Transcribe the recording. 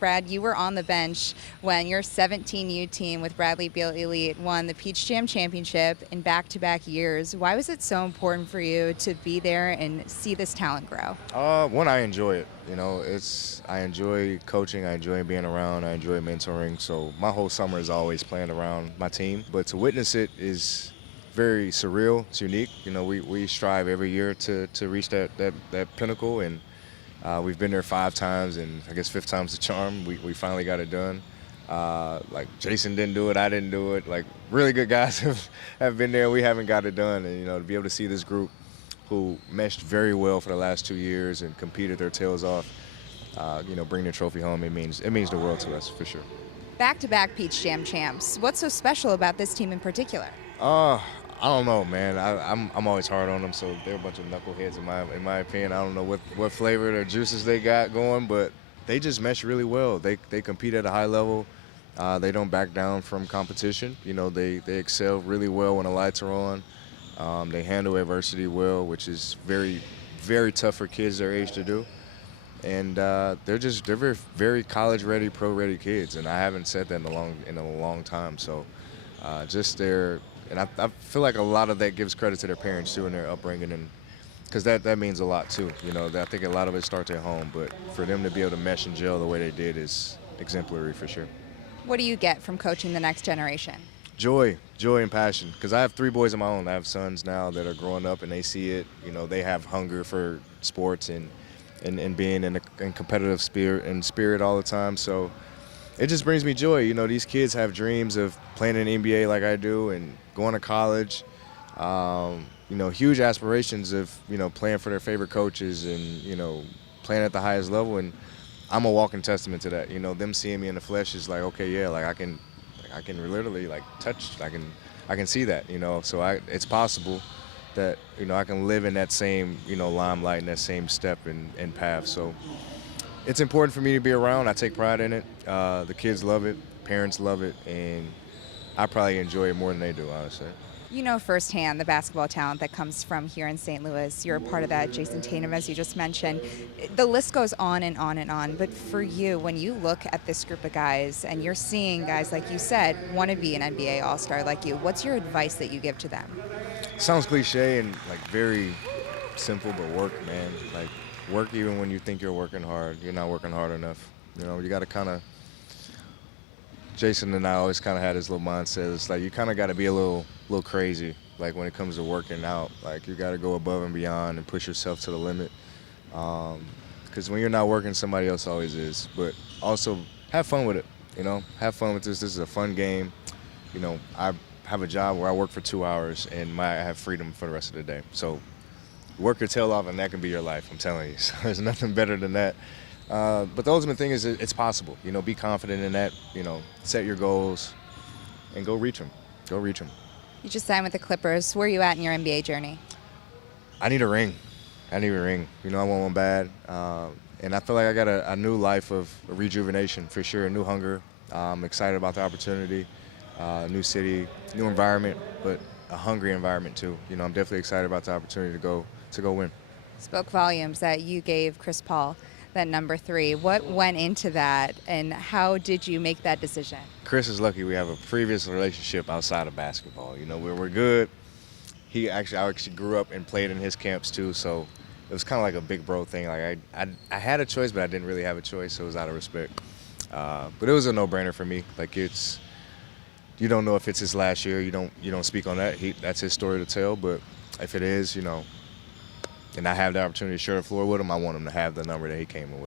Brad, you were on the bench when your 17U team with Bradley Beal Elite won the Peach Jam championship in back-to-back years. Why was it so important for you to be there and see this talent grow? One, I enjoy it. I enjoy coaching. I enjoy being around. I enjoy mentoring. So my whole summer is always playing around my team. But to witness it is very surreal. It's unique. We strive every year to reach that pinnacle, and we've been there 5 times, and I guess fifth time's the charm. We finally got it done. Like Jason didn't do it, I didn't do it. Like really good guys have been there. We haven't got it done, and to be able to see this group who meshed very well for the last 2 years and competed their tails off, bring the trophy home. It means the world to us for sure. Back-to-back Peach Jam champs. What's so special about this team in particular? I don't know, man. I'm always hard on them, so they're a bunch of knuckleheads in my opinion. I don't know what flavor or juices they got going, but they just mesh really well. They compete at a high level. They don't back down from competition. They excel really well when the lights are on. They handle adversity well, which is very, very tough for kids their age to do. And they're very, very college-ready, pro-ready kids, and I haven't said that in a long time. So and I feel like a lot of that gives credit to their parents too and their upbringing, and because that means a lot too. I think a lot of it starts at home, but for them to be able to mesh and gel the way they did is exemplary for sure. What do you get from coaching the next generation? Joy and passion, because I have 3 boys of my own. I have sons now that are growing up and they see it. They have hunger for sports and being in competitive spirit all the time. So it just brings me joy. These kids have dreams of playing in the NBA like I do and going to college. Huge aspirations of, playing for their favorite coaches and, playing at the highest level. And I'm a walking testament to that. Them seeing me in the flesh is like, okay, yeah, like I can literally like touch, I can see that, so it's possible that, I can live in that same, limelight and that same step and path. So it's important for me to be around. I take pride in it. The kids love it, parents love it, and I probably enjoy it more than they do, honestly. You know firsthand the basketball talent that comes from here in St. Louis. You're a part of that. Jason Tatum, as you just mentioned. The list goes on and on and on. But for you, when you look at this group of guys and you're seeing guys, like you said, want to be an NBA All-Star like you, what's your advice that you give to them? Sounds cliche and very simple, but work, man. Like work even when you think you're working hard. You're not working hard enough. You got to Jason and I always had this little mindset. It's like you got to be a little crazy, like when it comes to working out. Like you got to go above and beyond and push yourself to the limit. Because when you're not working, somebody else always is. But also have fun with it. Have fun with this. This is a fun game. I have a job where I work for 2 hours and I have freedom for the rest of the day. So work your tail off and that can be your life. I'm telling you. So there's nothing better than that. But the ultimate thing is it's possible. Be confident in that. Set your goals and go reach them. Go reach them. You just signed with the Clippers. Where are you at in your NBA journey? I need a ring. I want one bad. And I feel like I got a new life of rejuvenation for sure, a new hunger. I'm excited about the opportunity, new city, new environment, but a hungry environment too. I'm definitely excited about the opportunity to go win. Spoke volumes that you gave Chris Paul that number 3. What went into that, and how did you make that decision? Chris is lucky we have a previous relationship outside of basketball. We're good. I actually grew up and played in his camps too, so it was like a big bro thing. Like I had a choice, but I didn't really have a choice, so it was out of respect. But it was a no-brainer for me. Like you don't know if it's his last year. You don't speak on that. That's his story to tell. But if it is, and I have the opportunity to share the floor with him, I want him to have the number that he came in with.